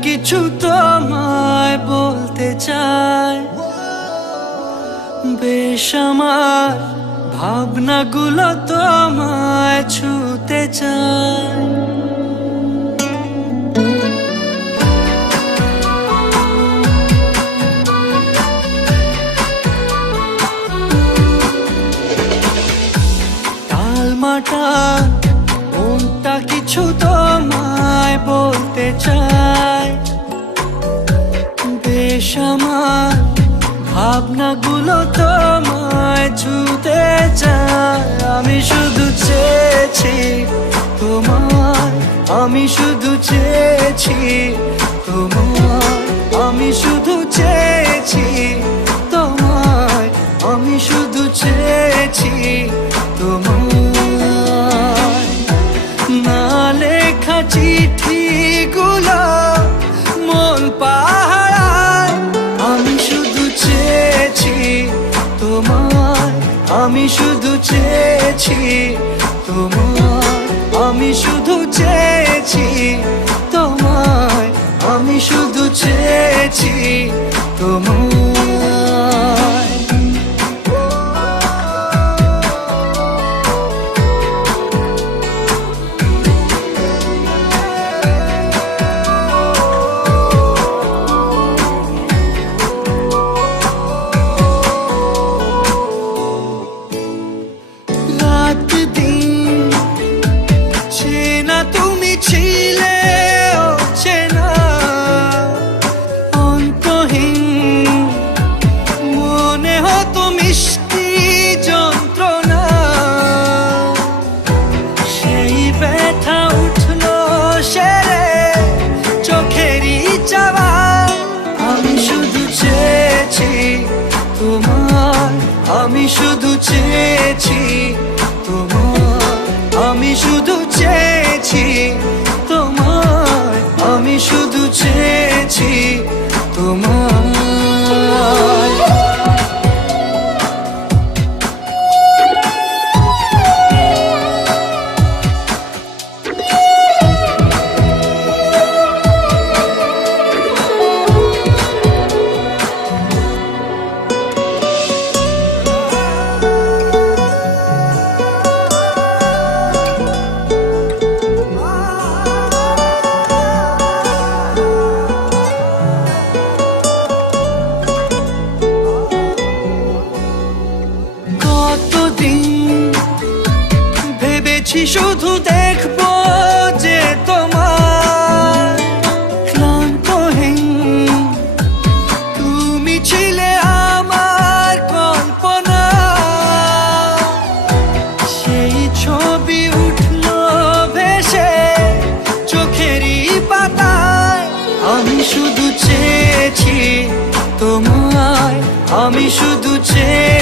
কিছু তোমায় বলতে চাই, বেশ আমার ভাবনাগুলো তোমায় ছুতে চাই। টালমাটা মনটা কিছু তোমায় বলতে চাই, বেশ আমার ভাবনাগুলো তোমায় ছুতে চায়। আমি শুধু চেয়েছি তোমায়, আমি শুধু চেয়েছি তোমায়, আমি শুধু চেয়েছি তোমায়, আমি শুধু চেয়েছি তোমায়। না লেখা চিঠিগুলো মন পাহারায়, আমি শুধু চেয়েছি তোমায়, আমি শুধু চেয়েছি তোমায়, আমি শুধু চেয়েছি তোমায়, আমি শুধু চেয়েছি তোমায়। তুমি ছিলে অচেনা অন্তহীন, মনে হতো মিষ্টি যন্ত্রণা, সেই ব্যথা উঠলো সেরে চোখেরই চাওয়া। আমি শুধু চেয়েছি তোমার, আমি শুধু চেয়েছি তোমার, আমি শুধু চেয়েছি তোমায়, আমি শুধু চেয়েছি তোমায়। শুধু দেখবো যে তোমার ক্লান্তহীন, তুমি ছিলে আমার কল্পনা, সেই ছবি উঠলো ভেসে চোখেরই পাতায়। আমি শুধু চেয়েছি তোমায়, আমি শুধু চেয়েছি